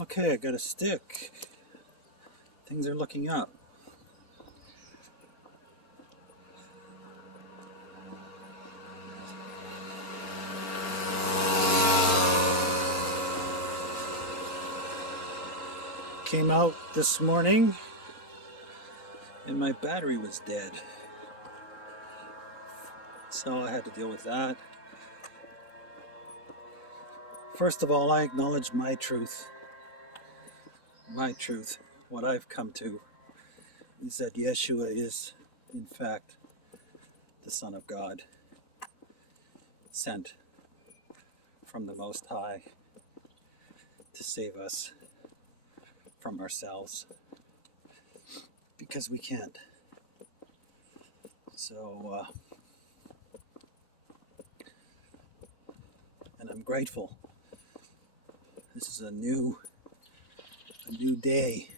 Okay, I got a stick. Things are looking up. Came out this morning and my battery was dead. So I had to deal with that. First of all, I acknowledge my truth. My truth. What I've come to is that Yeshua is, in fact, the Son of God, sent from the Most High to save us from ourselves, because we can't. So, and I'm grateful. This is a new day,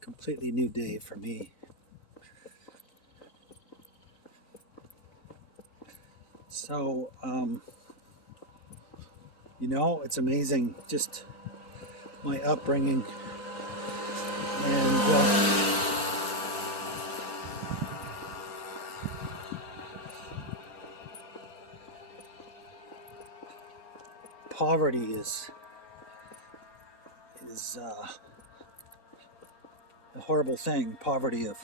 completely new day for me. So, it's amazing, just my upbringing, and poverty is a horrible thing. Poverty of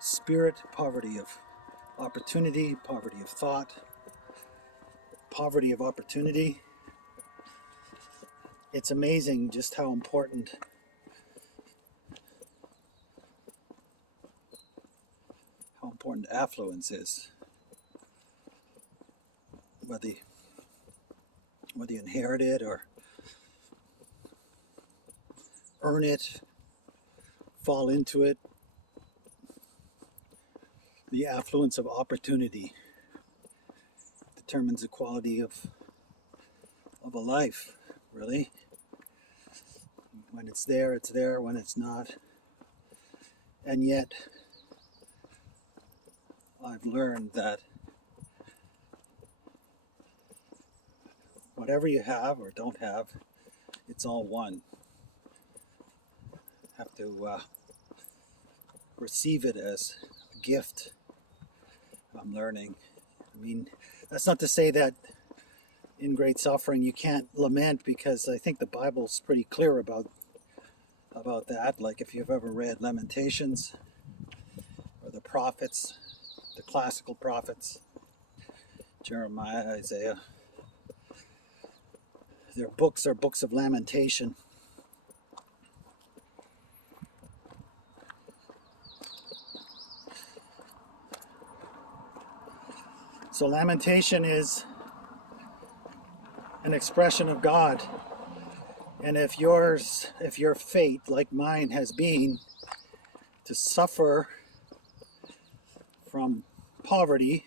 spirit, poverty of opportunity, poverty of thought, poverty of opportunity. It's amazing just how important affluence is. Whether you inherit it or earn it, fall into it, the affluence of opportunity determines the quality of a life, really. When it's there, it's there. When it's not. And yet, I've learned that whatever you have or don't have, it's all one. You have to receive it as a gift. I'm learning. I mean, that's not to say that in great suffering you can't lament, because I think the Bible's pretty clear about that. Like, if you've ever read Lamentations or the prophets, the classical prophets, Jeremiah, Isaiah, their books are books of lamentation. So lamentation is an expression of God. And if your fate, like mine has been, to suffer from poverty,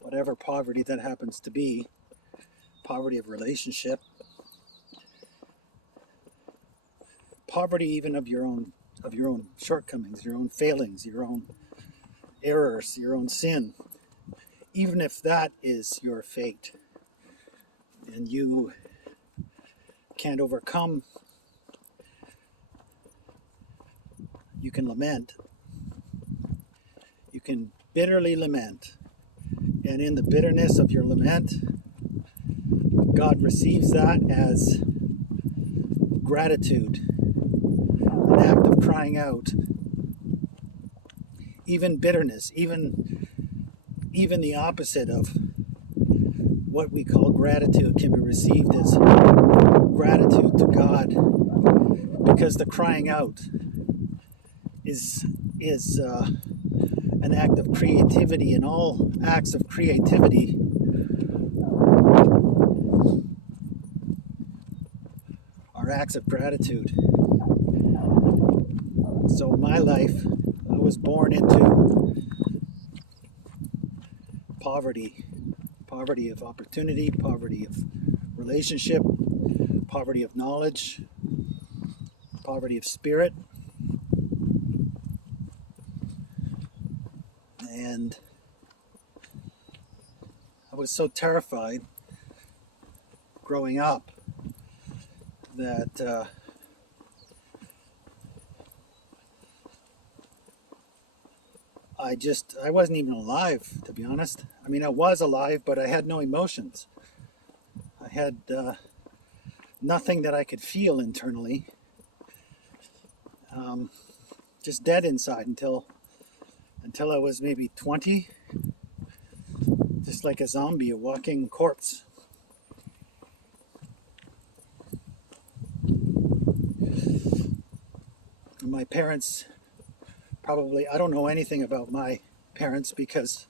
whatever poverty that happens to be, poverty of relationship, poverty even of your own shortcomings, your own failings, your own errors, your own sin, even if that is your fate and you can't overcome, you can lament. You can bitterly lament. And in the bitterness of your lament, God receives that as gratitude, an act of crying out. Even bitterness, even the opposite of what we call gratitude can be received as gratitude to God, because the crying out is an act of creativity, and all acts of creativity are acts of gratitude. So my life, I was born into poverty of opportunity, poverty of relationship, poverty of knowledge, poverty of spirit. And I was so terrified growing up that I wasn't even alive, to be honest. I mean, I was alive, but I had no emotions. I had nothing that I could feel internally. Just dead inside until I was maybe 20, just like a zombie, a walking corpse. My parents probably, I don't know anything about my parents because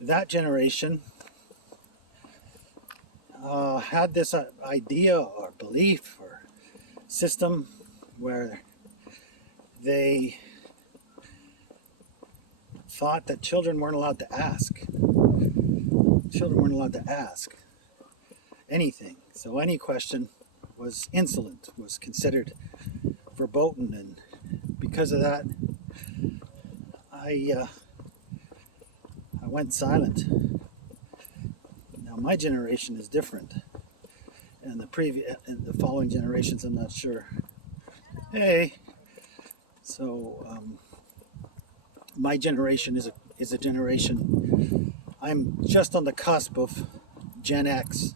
that generation had this idea or belief or system where they thought that children weren't allowed to ask. Children weren't allowed to ask anything. So any question was insolent, was considered verboten, and because of that, I went silent. Now my generation is different, and the following generations, I'm not sure. Hey, so my generation is a generation. I'm just on the cusp of Gen X,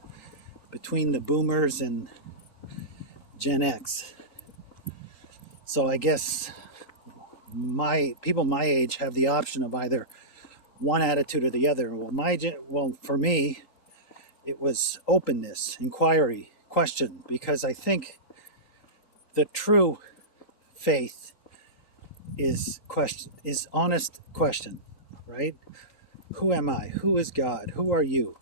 between the Boomers and Gen X. So I guess people my age have the option of either one attitude or the other. Well, for me, it was openness, inquiry, question, because I think the true faith is honest question, right? Who am I? Who is God? Who are you?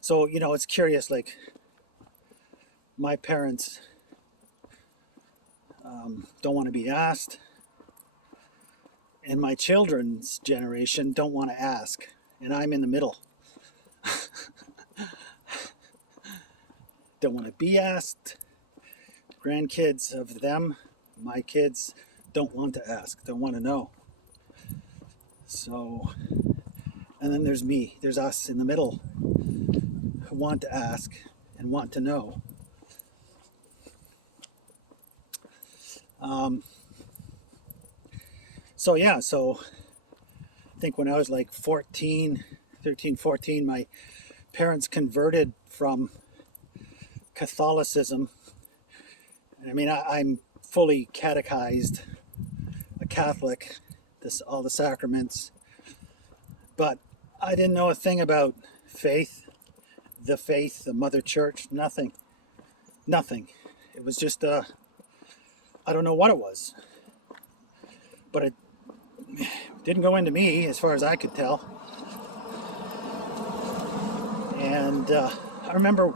So, it's curious, like my parents don't want to be asked, and my children's generation don't want to ask, and I'm in the middle. Don't want to be asked. Grandkids of them, my kids, don't want to ask, don't want to know. So, and then there's me, there's us in the middle who want to ask and want to know. So I think when I was like 13, 14, my parents converted from Catholicism. I mean, I'm fully catechized, a Catholic, all the sacraments, but I didn't know a thing about faith, the Mother Church, nothing. It was just, I don't know what it was, but it didn't go into me as far as I could tell. And I remember,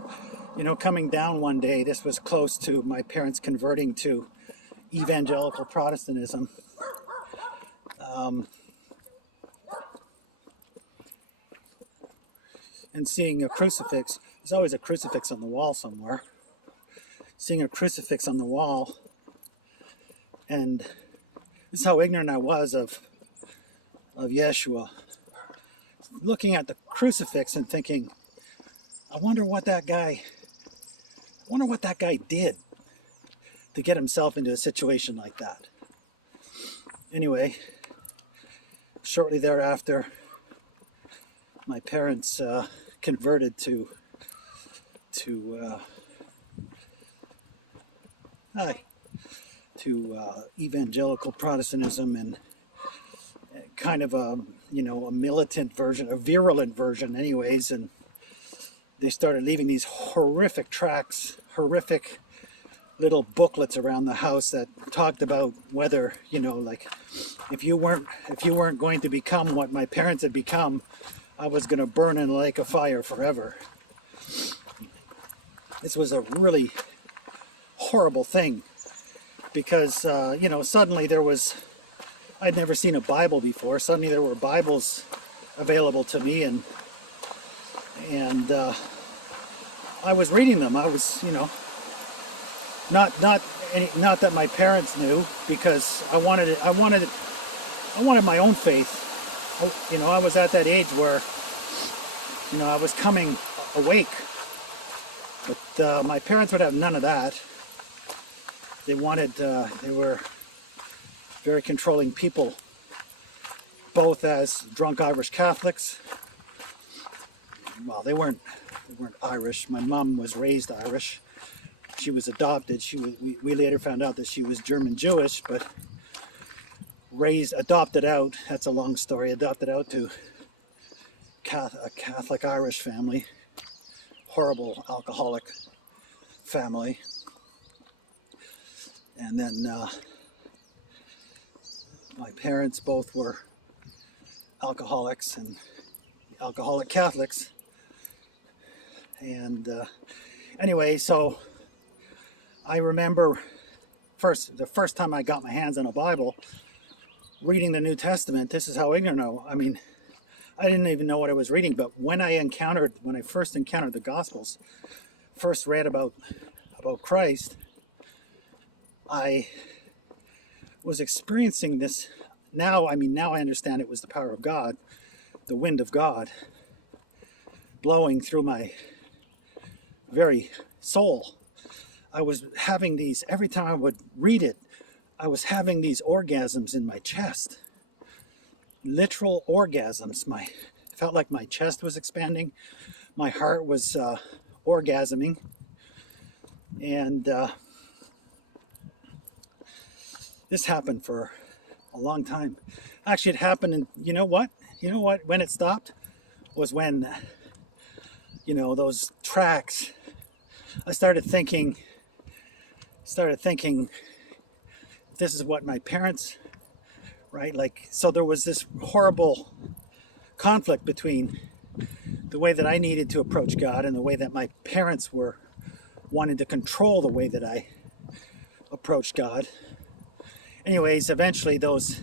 coming down one day, this was close to my parents converting to evangelical Protestantism. And seeing a crucifix, there's always a crucifix on the wall somewhere. Seeing a crucifix on the wall, and this is how ignorant I was of Yeshua. Looking at the crucifix and thinking, I wonder what that guy did to get himself into a situation like that. Anyway, shortly thereafter, my parents converted to evangelical Protestantism, and kind of a militant version, a virulent version anyways, and they started leaving these horrific tracts, horrific little booklets around the house that talked about whether, like if you weren't going to become what my parents had become, I was going to burn in a lake of fire forever. This was a really horrible thing because, suddenly I'd never seen a Bible before. Suddenly there were Bibles available to me, and I was reading them. I was, not that my parents knew, because I wanted my own faith. I was at that age where, I was coming awake. But my parents would have none of that. They were very controlling people, both as drunk Irish Catholics. Well, they weren't Irish. My mom was raised Irish. She was adopted. We later found out that she was German Jewish, but adopted out. That's a long story. Adopted out to a Catholic Irish family, horrible alcoholic family, and then my parents both were alcoholics and alcoholic Catholics. And anyway, so I remember the first time I got my hands on a Bible, reading the New Testament. This is how ignorant I didn't even know what I was reading. But when I first encountered the Gospels, first read about Christ, I was experiencing this. Now I understand it was the power of God, the wind of God, blowing through my very soul. I was having these, every time I would read it, I was having these orgasms in my chest. Literal orgasms. It felt like my chest was expanding. My heart was orgasming. And this happened for a long time. Actually, it happened, and you know what? When it stopped was when, those tracks, I started thinking, this is what my parents, right? So there was this horrible conflict between the way that I needed to approach God and the way that my parents were wanting to control the way that I approached God. Anyways, eventually those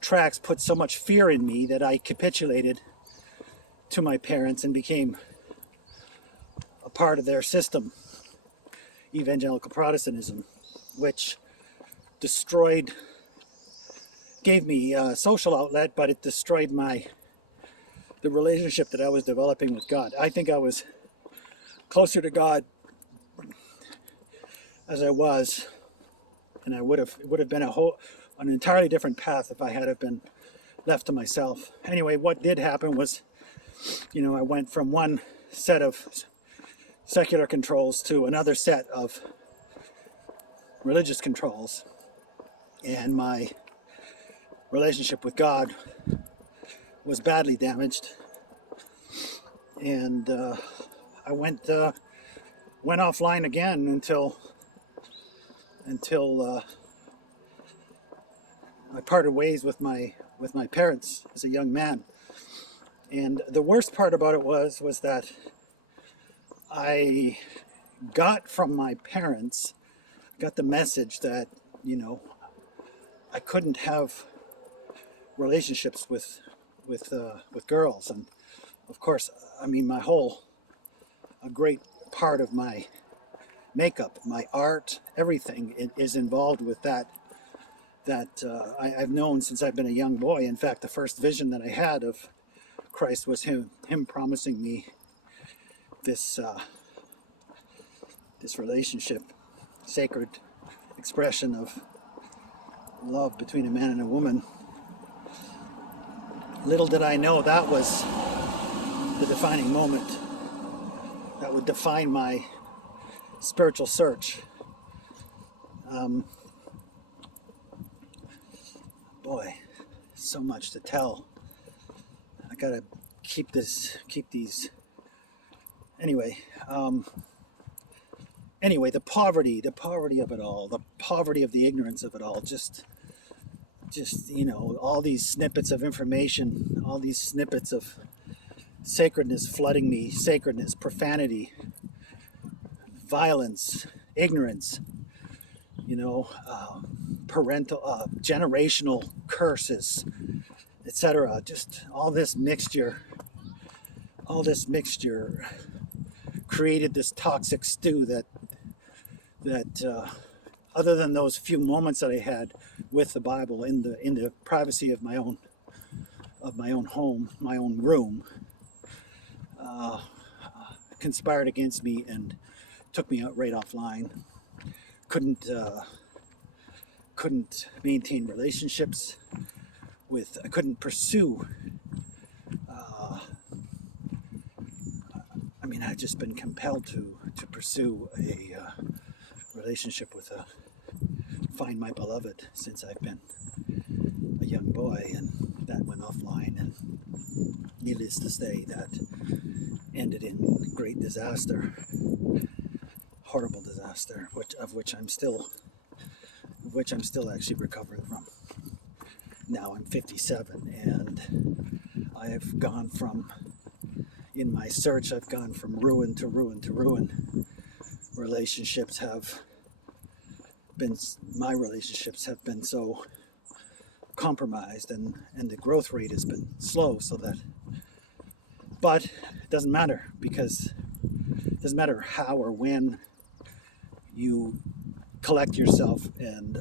tracks put so much fear in me that I capitulated to my parents and became a part of their system, evangelical Protestantism, which gave me a social outlet, but it destroyed the relationship that I was developing with God. I think I was closer to God as I was, and it would have been an entirely different path if I had have been left to myself. Anyway, what did happen was, I went from one set of secular controls to another set of religious controls, and my relationship with God was badly damaged. And I went offline again until I parted ways with my parents as a young man. And the worst part about it was that I got from my parents, got the message that, I couldn't have relationships with girls. And of course, a great part of my makeup, my art, everything is involved with that I've known since I've been a young boy. In fact, the first vision that I had of Christ was him promising me this relationship, sacred expression of love between a man and a woman. Little did I know that was the defining moment that would define my spiritual search. Boy, so much to tell. I gotta keep these. Anyway, the poverty of it all, the poverty of the ignorance of it all, just all these snippets of information, all these snippets of sacredness flooding me, sacredness, profanity, violence, ignorance, parental, generational curses, etc. Just all this mixture created this toxic stew that other than those few moments that I had with the Bible in the privacy of my own of my own home, my own room, conspired against me and took me out right offline. Couldn't maintain relationships with. I couldn't pursue. I've just been compelled to pursue a relationship with find my beloved since I've been a young boy, and that went offline, and needless to say, that ended in great disaster, horrible disaster, which I'm still actually recovering from. Now I'm 57, and I've gone from, in my search, I've gone from ruin to ruin to ruin. My relationships have been so compromised, and the growth rate has been slow, but it doesn't matter, because it doesn't matter how or when you collect yourself and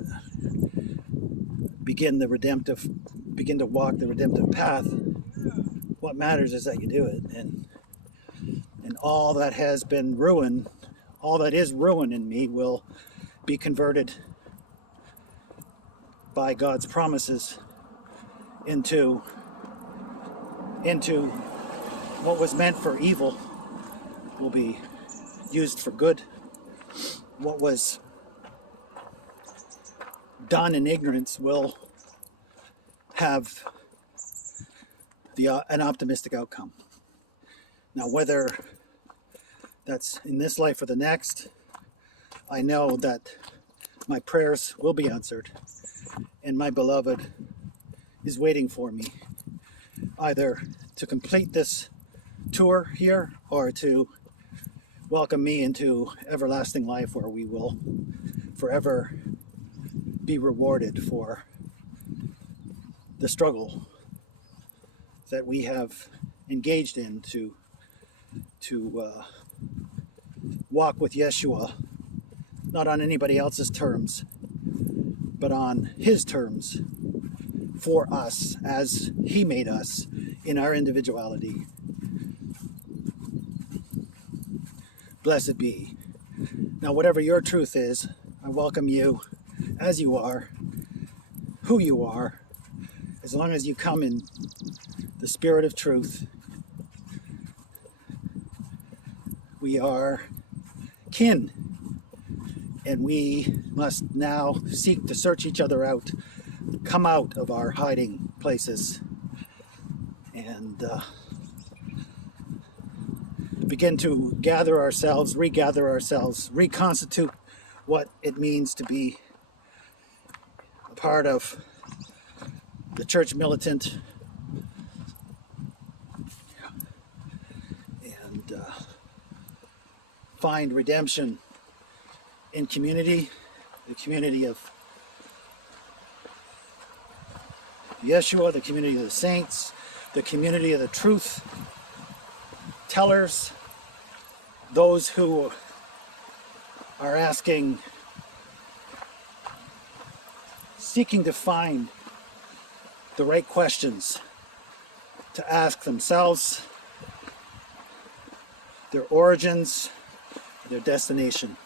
begin to walk the redemptive path. What matters is that you do it, and all that has been ruin, all that is ruin in me, will be converted by God's promises into what was meant for evil will be used for good. What was done in ignorance will have an optimistic outcome. Now, whether that's in this life or the next, I know that my prayers will be answered, and my beloved is waiting for me, either to complete this tour here or to welcome me into everlasting life, where we will forever be rewarded for the struggle that we have engaged in to walk with Yeshua, not on anybody else's terms, but on his terms for us, as he made us in our individuality. Blessed be. Now, whatever your truth is, I welcome you as you are, who you are, as long as you come in the spirit of truth. We are kin, and we must now seek to search each other out, come out of our hiding places, and begin to gather ourselves, regather ourselves, reconstitute what it means to be a part of the church militant, and find redemption in community, the community of Yeshua, the community of the saints, the community of the truth tellers, those who are seeking to find the right questions to ask themselves, their origins, their destination.